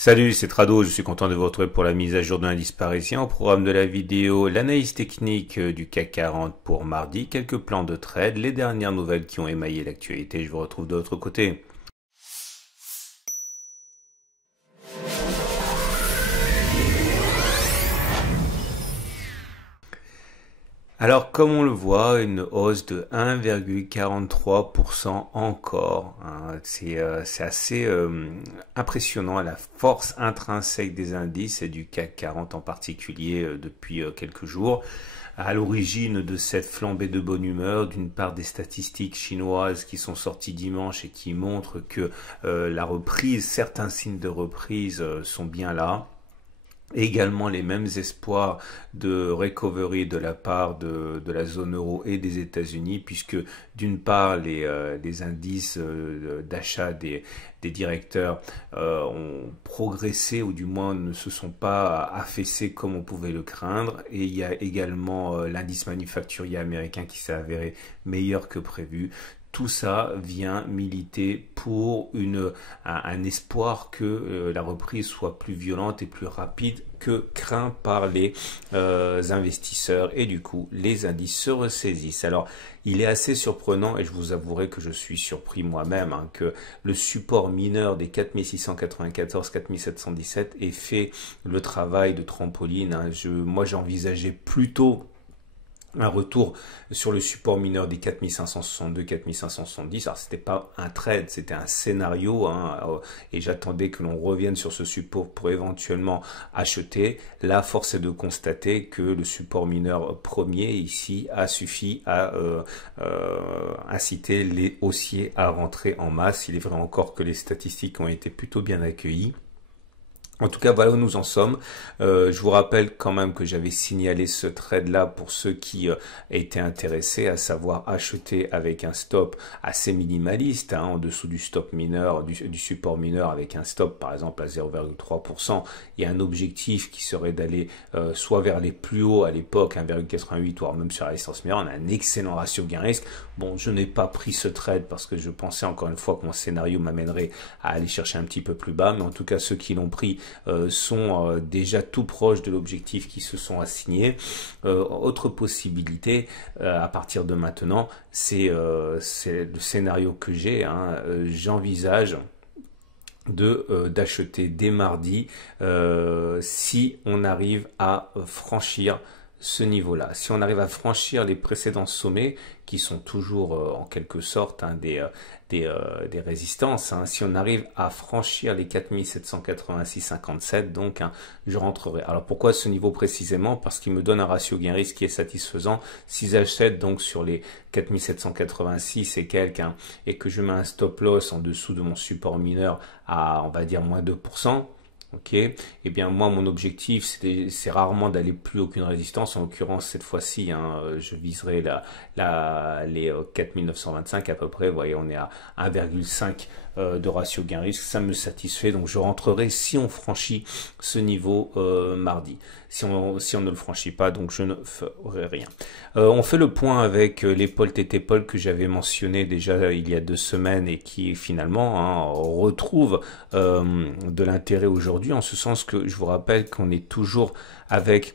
Salut, c'est Trado, je suis content de vous retrouver pour la mise à jour de l'indice parisien. Au programme de la vidéo, l'analyse technique du CAC 40 pour mardi, quelques plans de trade, les dernières nouvelles qui ont émaillé l'actualité. Je vous retrouve de l'autre côté. Alors, comme on le voit, une hausse de 1,43% encore. C'est assez impressionnant la force intrinsèque des indices et du CAC 40 en particulier depuis quelques jours. À l'origine de cette flambée de bonne humeur, d'une part des statistiques chinoises qui sont sorties dimanche et qui montrent que la reprise, certains signes de reprise sont bien là. Également les mêmes espoirs de recovery de la part de la zone euro et des États-Unis, puisque d'une part les indices d'achat des directeurs ont progressé ou du moins ne se sont pas affaissés comme on pouvait le craindre, et il y a également l'indice manufacturier américain qui s'est avéré meilleur que prévu. Tout ça vient militer pour un espoir que la reprise soit plus violente et plus rapide que craint par les investisseurs, et du coup les indices se ressaisissent. Alors il est assez surprenant, et je vous avouerai que je suis surpris moi-même, que le support mineur des 4694-4717 ait fait le travail de trampoline. Moi j'envisageais plutôt un retour sur le support mineur des 4562-4570. Alors c'était pas un trade, c'était un scénario, et j'attendais que l'on revienne sur ce support pour éventuellement acheter. Là, force est de constater que le support mineur premier ici a suffi à inciter les haussiers à rentrer en masse. Il est vrai encore que les statistiques ont été plutôt bien accueillies. En tout cas, voilà où nous en sommes. Je vous rappelle quand même que j'avais signalé ce trade-là pour ceux qui étaient intéressés, à savoir acheter avec un stop assez minimaliste, en dessous du stop mineur, du support mineur, avec un stop par exemple à 0,3%. Il y a un objectif qui serait d'aller soit vers les plus hauts à l'époque, 1,88, voire même sur la résistance mineure. On a un excellent ratio gain-risque. Bon, je n'ai pas pris ce trade parce que je pensais encore une fois que mon scénario m'amènerait à aller chercher un petit peu plus bas, mais en tout cas ceux qui l'ont pris sont déjà tout proches de l'objectif qui se sont assignés. Autre possibilité à partir de maintenant, c'est le scénario que j'ai. J'envisage d'acheter dès mardi si on arrive à franchir ce niveau-là. Si on arrive à franchir les précédents sommets, qui sont toujours en quelque sorte des résistances, si on arrive à franchir les 4786,57, donc je rentrerai. Alors pourquoi ce niveau précisément? Parce qu'il me donne un ratio gain-risque qui est satisfaisant. Si j'achète donc sur les 4786 et quelques, et que je mets un stop loss en dessous de mon support mineur à, on va dire, moins 2%, ok, eh bien moi mon objectif c'est rarement d'aller plus haut qu'une résistance. En l'occurrence cette fois-ci je viserai les 4925 à peu près. Vous voyez, on est à 1,5 de ratio gain risque, ça me satisfait, donc je rentrerai si on franchit ce niveau mardi. Si on ne le franchit pas, donc je ne ferai rien. On fait le point avec l'épaule TT-Paul que j'avais mentionné déjà il y a 2 semaines et qui finalement retrouve de l'intérêt aujourd'hui, en ce sens que je vous rappelle qu'on est toujours avec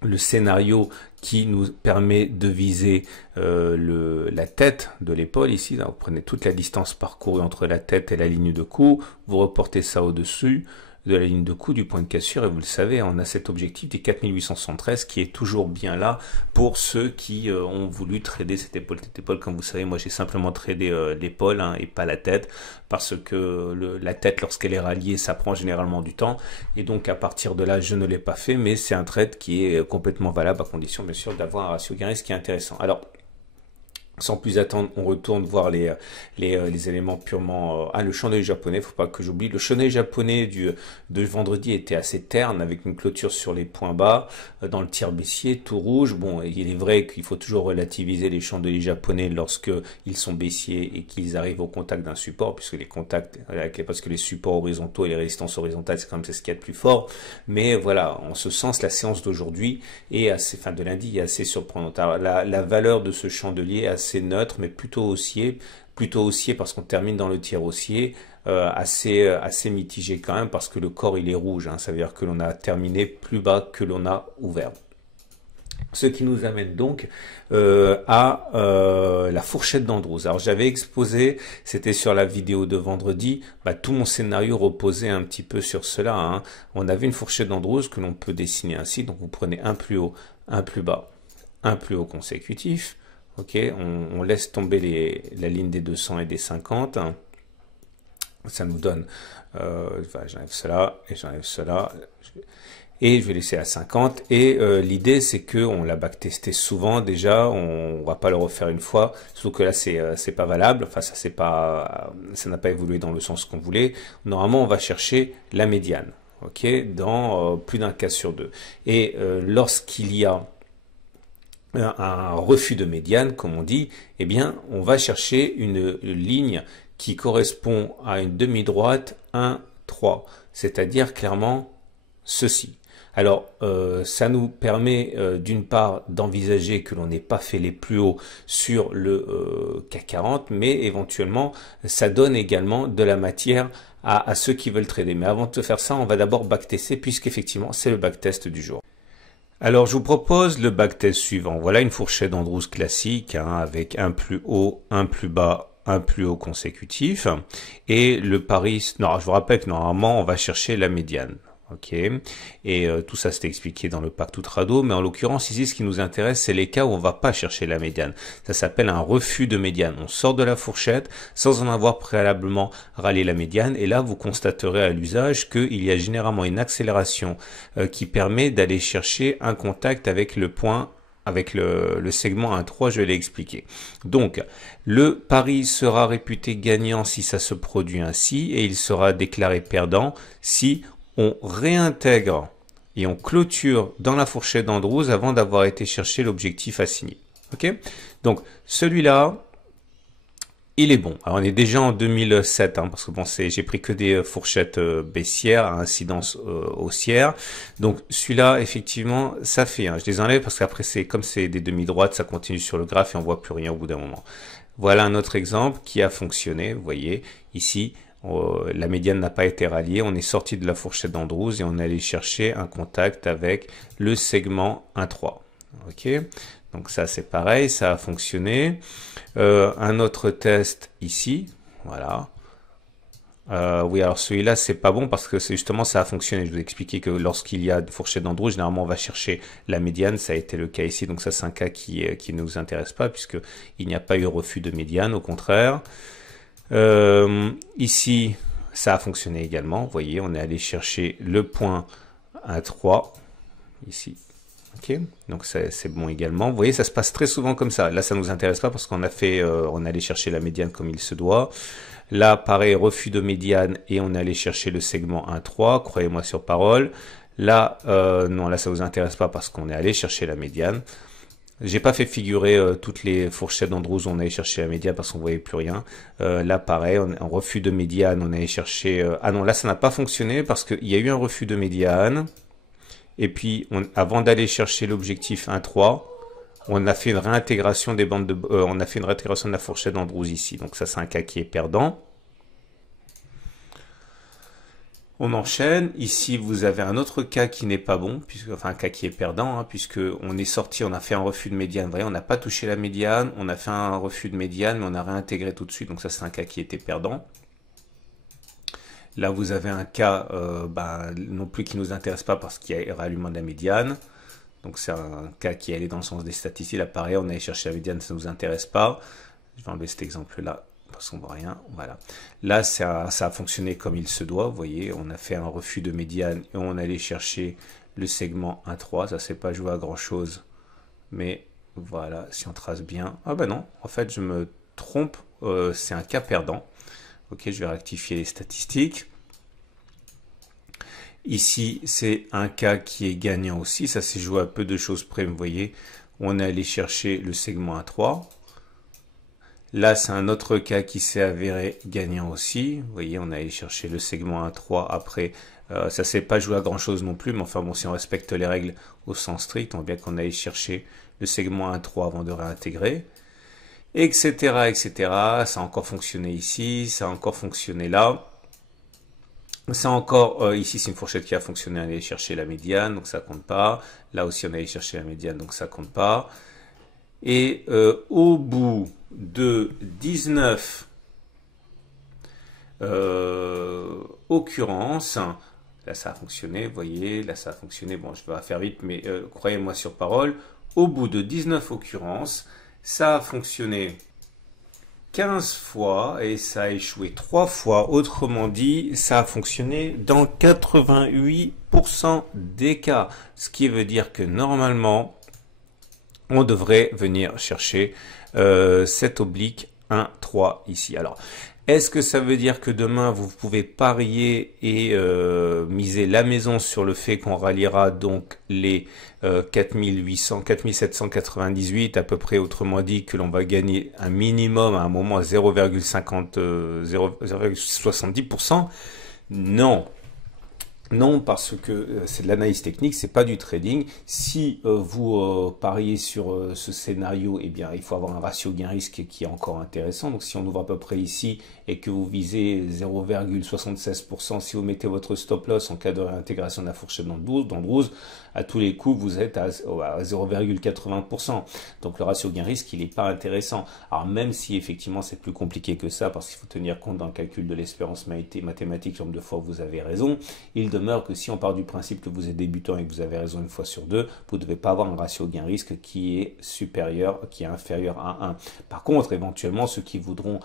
le scénario qui nous permet de viser la tête de l'épaule ici. Là, vous prenez toute la distance parcourue entre la tête et la ligne de coup, vous reportez ça au-dessus de la ligne de coup du point de cassure, et vous le savez, on a cet objectif des 4873 qui est toujours bien là pour ceux qui ont voulu trader cette épaule TT-Paul. Comme vous savez, moi j'ai simplement tradé l'épaule et pas la tête, parce que la tête, lorsqu'elle est ralliée, ça prend généralement du temps, et donc à partir de là je ne l'ai pas fait, mais c'est un trade qui est complètement valable à condition bien sûr d'avoir un ratio gain-risque qui est intéressant. Alors sans plus attendre, on retourne voir les éléments purement... le chandelier japonais, faut pas que j'oublie. Le chandelier japonais de vendredi était assez terne, avec une clôture sur les points bas, dans le tiers baissier, tout rouge. Bon, il est vrai qu'il faut toujours relativiser les chandeliers japonais lorsque ils sont baissiers et qu'ils arrivent au contact d'un support, puisque les supports horizontaux et les résistances horizontales, c'est quand même ce qu'il y a de plus fort. Mais voilà, en ce sens, la séance d'aujourd'hui de lundi est assez surprenante. Alors, la valeur de ce chandelier est assez neutre, mais plutôt haussier parce qu'on termine dans le tiers haussier. assez mitigé quand même parce que le corps il est rouge, hein, ça veut dire que l'on a terminé plus bas que l'on a ouvert. Ce qui nous amène donc à la fourchette d'Andrews. Alors j'avais exposé, c'était sur la vidéo de vendredi, tout mon scénario reposait un petit peu sur cela, hein. On avait une fourchette d'Andrews que l'on peut dessiner ainsi, donc vous prenez un plus haut, un plus bas, un plus haut consécutif. Ok, on laisse tomber la ligne des 200 et des 50. Ça nous donne, j'enlève cela et j'enlève cela. Et je vais laisser à 50. Et l'idée, c'est que on l'a backtesté souvent déjà. On va pas le refaire une fois. Surtout que là, c'est pas valable. Enfin, ça n'a pas évolué dans le sens qu'on voulait. Normalement, on va chercher la médiane. Ok, dans plus d'un cas sur deux. Et lorsqu'il y a un refus de médiane, comme on dit, eh bien, on va chercher une ligne qui correspond à une demi-droite 1, 3. C'est-à-dire clairement ceci. Alors, ça nous permet d'une part d'envisager que l'on n'ait pas fait les plus hauts sur le CAC 40, mais éventuellement, ça donne également de la matière à ceux qui veulent trader. Mais avant de faire ça, on va d'abord backtester, puisqu'effectivement, c'est le backtest du jour. Alors, je vous propose le backtest suivant. Voilà une fourchette d'Andrews classique, hein, avec un plus haut, un plus bas, un plus haut consécutif. Et le pari, non, je vous rappelle que normalement, on va chercher la médiane. Ok, et tout ça c'était expliqué dans le Pacte Trado, mais en l'occurrence ici ce qui nous intéresse c'est les cas où on va pas chercher la médiane. Ça s'appelle un refus de médiane. On sort de la fourchette sans en avoir préalablement râlé la médiane, et là vous constaterez à l'usage qu'il y a généralement une accélération qui permet d'aller chercher un contact avec le point, avec le segment 1.3, je l'ai expliqué. Donc, le pari sera réputé gagnant si ça se produit ainsi, et il sera déclaré perdant si on réintègre et on clôture dans la fourchette d'Andrews avant d'avoir été chercher l'objectif assigné. Ok? Donc, celui-là, il est bon. Alors, on est déjà en 2007, hein, parce que bon, j'ai pris que des fourchettes baissières à incidence haussière. Donc, celui-là, effectivement, ça fait. Hein. Je les enlève parce qu'après, comme c'est des demi-droites, ça continue sur le graphe et on voit plus rien au bout d'un moment. Voilà un autre exemple qui a fonctionné. Vous voyez, ici, la médiane n'a pas été ralliée, on est sorti de la fourchette d'Andrews et on est allé chercher un contact avec le segment 1.3. Ok, donc ça c'est pareil, ça a fonctionné. Un autre test ici, voilà. Oui, alors celui-là c'est pas bon parce que c'est justement ça a fonctionné. Je vous ai expliqué que lorsqu'il y a une fourchette d'Andrews, généralement on va chercher la médiane. Ça a été le cas ici, donc ça c'est un cas qui ne nous intéresse pas puisque il n'y a pas eu refus de médiane, au contraire. Ici, ça a fonctionné également. Vous voyez, on est allé chercher le point 1.3 ici. Ok, donc c'est bon également. Vous voyez, ça se passe très souvent comme ça. Là, ça nous intéresse pas parce qu'on a fait, on est allé chercher la médiane comme il se doit. Là, pareil, refus de médiane et on est allé chercher le segment 1.3. Croyez-moi sur parole. Là, non, là, ça vous intéresse pas parce qu'on est allé chercher la médiane. J'ai pas fait figurer toutes les fourchettes d'Andrews où on allait chercher la médiane parce qu'on voyait plus rien. Là, pareil, en refus de médiane, on allait chercher... Ah non, là, ça n'a pas fonctionné parce qu'il y a eu un refus de médiane. Et puis, avant d'aller chercher l'objectif 1.3, on a fait une réintégration des bandes de... on a fait une réintégration de la fourchette d'Andrews ici. Donc ça, c'est un cas qui est perdant. On enchaîne. Ici, vous avez un autre cas qui n'est pas bon, enfin un cas qui est perdant, hein, puisque on est sorti, on a fait un refus de médiane. Vous voyez, on n'a pas touché la médiane, on a fait un refus de médiane, mais on a réintégré tout de suite. Donc ça, c'est un cas qui était perdant. Là, vous avez un cas non plus qui nous intéresse pas parce qu'il y a rallument de la médiane. Donc c'est un cas qui allait dans le sens des statistiques. Là, pareil, on allait chercher la médiane, ça ne nous intéresse pas. Je vais enlever cet exemple-là parce qu'on voit rien. Voilà. Là, ça a fonctionné comme il se doit. Vous voyez, on a fait un refus de médiane et on allait chercher le segment 1.3. Ça ne s'est pas joué à grand-chose. Mais voilà, si on trace bien. Ah ben non, en fait, je me trompe. C'est un cas perdant. Ok, je vais rectifier les statistiques. Ici, c'est un cas qui est gagnant aussi. Ça s'est joué à peu de choses près. Vous voyez, on est allé chercher le segment 1.3. Là, c'est un autre cas qui s'est avéré gagnant aussi. Vous voyez, on est allé chercher le segment 1.3. Après, ça ne s'est pas joué à grand chose non plus. Mais enfin, bon, si on respecte les règles au sens strict, on voit bien qu'on allait chercher le segment 1.3 avant de réintégrer. Etc., etc. Ça a encore fonctionné ici. Ça a encore fonctionné là. Ça encore, ici c'est une fourchette qui a fonctionné, on allait chercher la médiane, donc ça compte pas. Là aussi on allait chercher la médiane, donc ça compte pas. Et au bout de 19 occurrences, là ça a fonctionné, vous voyez, là ça a fonctionné, bon je vais faire vite, mais croyez-moi sur parole, au bout de 19 occurrences, ça a fonctionné 15 fois et ça a échoué 3 fois. Autrement dit, ça a fonctionné dans 88% des cas. Ce qui veut dire que normalement, on devrait venir chercher cet oblique 1, 3 ici. Alors, est-ce que ça veut dire que demain vous pouvez parier et miser la maison sur le fait qu'on ralliera donc les 4800, 4798 à peu près, autrement dit que l'on va gagner un minimum à un moment à 0,50, 0,70%? Non. Non, parce que c'est de l'analyse technique, c'est pas du trading. Si vous pariez sur ce scénario, eh bien, il faut avoir un ratio gain-risque qui est encore intéressant. Donc, si on ouvre à peu près ici et que vous visez 0,76%, si vous mettez votre stop loss en cas de réintégration de la fourchette dans le 12, à tous les coups, vous êtes à 0,80%. Donc, le ratio gain-risque, il n'est pas intéressant. Alors, même si effectivement, c'est plus compliqué que ça, parce qu'il faut tenir compte dans le calcul de l'espérance mathématique, le nombre de fois où vous avez raison, il demeure que si on part du principe que vous êtes débutant et que vous avez raison une fois sur deux, vous ne devez pas avoir un ratio gain-risque qui est supérieur, qui est inférieur à 1. Par contre, éventuellement, ceux qui voudront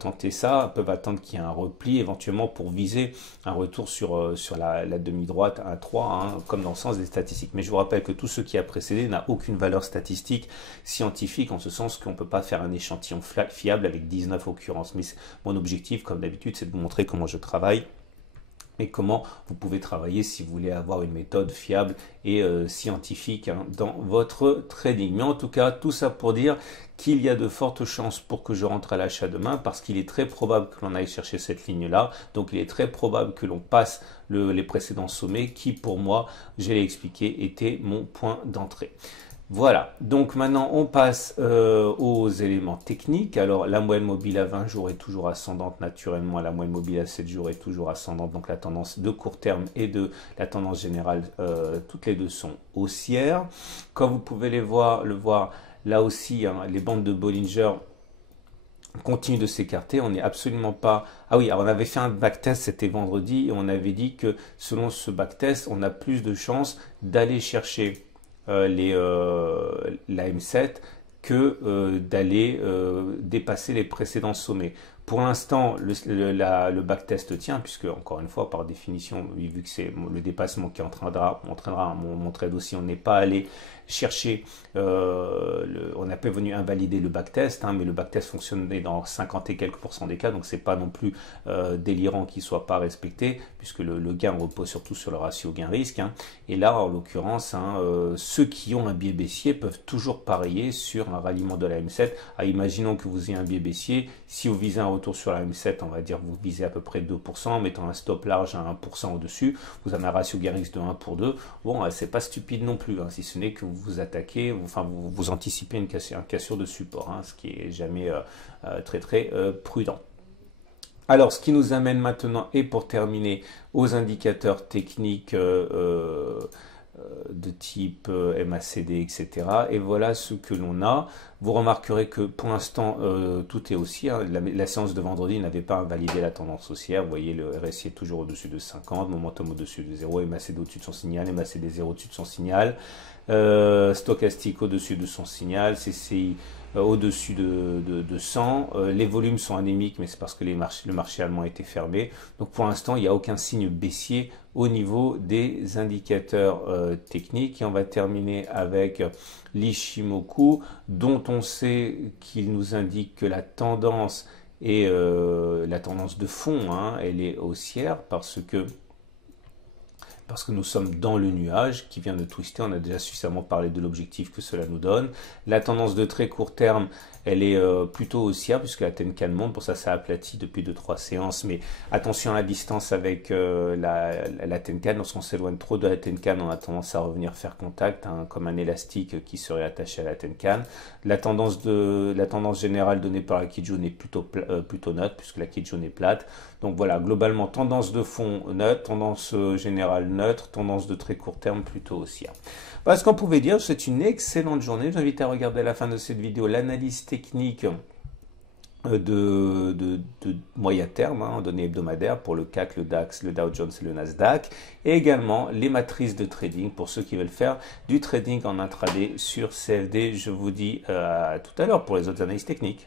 tenter ça peuvent attendre qu'il y ait un repli, éventuellement pour viser un retour sur la demi-droite 1,3, hein, comme dans le sens des statistiques. Mais je vous rappelle que tout ce qui a précédé n'a aucune valeur statistique scientifique, en ce sens qu'on ne peut pas faire un échantillon fiable avec 19 occurrences. Mais mon objectif, comme d'habitude, c'est de vous montrer comment je travaille et comment vous pouvez travailler si vous voulez avoir une méthode fiable et scientifique hein, dans votre trading. Mais en tout cas, tout ça pour dire qu'il y a de fortes chances pour que je rentre à l'achat demain parce qu'il est très probable que l'on aille chercher cette ligne-là. Donc, il est très probable que l'on passe les précédents sommets qui, pour moi, je l'ai expliqué, étaient mon point d'entrée. Voilà, donc maintenant on passe aux éléments techniques. Alors la moyenne mobile à 20 jours est toujours ascendante naturellement, la moyenne mobile à 7 jours est toujours ascendante, donc la tendance de court terme et de la tendance générale, toutes les deux sont haussières. Comme vous pouvez le voir là aussi, hein, les bandes de Bollinger continuent de s'écarter, on n'est absolument pas... Ah oui, alors on avait fait un backtest, c'était vendredi, et on avait dit que selon ce backtest, on a plus de chances d'aller chercher la M7 que d'aller dépasser les précédents sommets. Pour l'instant, le backtest tient, puisque, encore une fois, par définition, vu que c'est le dépassement qui entraînera mon trade aussi, on n'est pas allé chercher, on n'a pas venu invalider le backtest, hein, mais le backtest fonctionnait dans 50 et quelques pourcents des cas, donc c'est pas non plus délirant qu'il ne soit pas respecté, puisque le gain repose surtout sur le ratio gain-risque. Hein, et là, en l'occurrence, hein, ceux qui ont un biais baissier peuvent toujours parier sur un ralliement de la M7. Ah, imaginons que vous ayez un biais baissier, si vous visez un retour sur la M7, on va dire vous visez à peu près 2%, en mettant un stop large à 1% au-dessus, vous avez un ratio gain-risque de 1 pour 2. Bon, c'est pas stupide non plus, hein, si ce n'est que vous attaquez, enfin vous anticipez une cassure de support, hein, ce qui est jamais très prudent. Alors, ce qui nous amène maintenant, et pour terminer, aux indicateurs techniques de type MACD, etc. Et voilà ce que l'on a. Vous remarquerez que pour l'instant, tout est haussier. Hein. La séance de vendredi n'avait pas invalidé la tendance haussière. Vous voyez, le RSI est toujours au-dessus de 50, momentum au-dessus de 0, MACD au-dessus de son signal, MACD 0 au-dessus de son signal, stochastique au-dessus de son signal, CCI au-dessus de 100. Les volumes sont anémiques, mais c'est parce que le marché allemand a été fermé. Donc pour l'instant, il n'y a aucun signe baissier au niveau des indicateurs techniques. Et on va terminer avec l'Ishimoku, dont on sait qu'il nous indique que la tendance est la tendance de fond, hein, elle est haussière parce que nous sommes dans le nuage qui vient de twister. On a déjà suffisamment parlé de l'objectif que cela nous donne. La tendance de très court terme, elle est plutôt haussière puisque la Tenkan monte. Pour ça, ça aplatit depuis 2-3 séances. Mais attention à la distance avec la Tenkan. Lorsqu'on s'éloigne trop de la Tenkan, on a tendance à revenir faire contact, hein, comme un élastique qui serait attaché à la Tenkan. La tendance générale donnée par la Kijun est plutôt neutre puisque la Kijun est plate. Donc voilà, globalement, tendance de fond neutre, tendance générale neutre, tendance de très court terme plutôt haussière. Voilà ce qu'on pouvait dire. C'est une excellente journée. Je vous invite à regarder à la fin de cette vidéo l'analyse technique de moyen terme, en données hebdomadaires pour le CAC, le DAX, le Dow Jones et le Nasdaq, et également les matrices de trading pour ceux qui veulent faire du trading en intraday sur CFD. Je vous dis à tout à l'heure pour les autres analyses techniques.